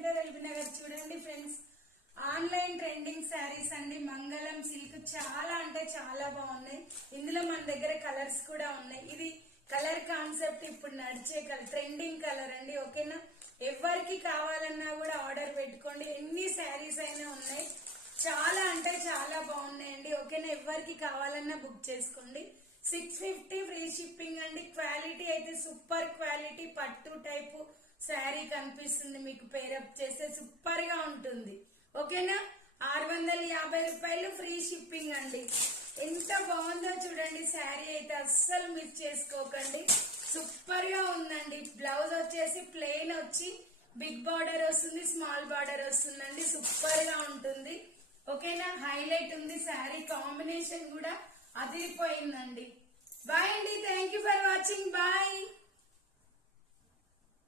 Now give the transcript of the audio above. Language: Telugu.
సెంటర్ ఎల్బీ నగర్ చూడండి ఫ్రెండ్స్. ఆన్లైన్ ట్రెండింగ్ శారీస్ అండి. మంగళం సిల్క్ చాలా అంటే చాలా బాగున్నాయి. ఇందులో మన దగ్గర కలర్స్ కూడా ఉన్నాయి. ఇది కలర్ కాన్సెప్ట్ ఇప్పుడు నడిచే ట్రెండింగ్ కలర్ అండి. ఓకేనా, ఎవరికి కావాలన్నా కూడా ఆర్డర్ పెట్టుకోండి. ఎన్ని శారీస్ అయినా ఉన్నాయి. చాలా అంటే చాలా బాగున్నాయండి. ఓకేనా, ఎవరికి కావాలన్నా బుక్ చేసుకోండి. 650 ఫ్రీ షిప్పింగ్ అండి. క్వాలిటీ అయితే సూపర్ క్వాలిటీ, పట్టు టైపు శారీ కనిపిస్తుంది మీకు. పేరప్ చేస్తే సూపర్ గా ఉంటుంది. ఓకేనా, 650 రూపాయలు ఫ్రీ షిప్పింగ్ అండి. ఎంత బాగుందో చూడండి శారీ అయితే, అస్సలు మిస్ చేసుకోకండి. సూపర్ గా ఉందండి. బ్లౌజ్ వచ్చేసి ప్లెయిన్ వచ్చి బిగ్ బార్డర్ వస్తుంది, స్మాల్ బార్డర్ వస్తుందండి. సూపర్ గా ఉంటుంది. ఓకేనా, హైలైట్ ఉంది శారీ. కాంబినేషన్ కూడా అదిరిపోయిందండి. బాయ్ అండి, thank you for watching. Bye.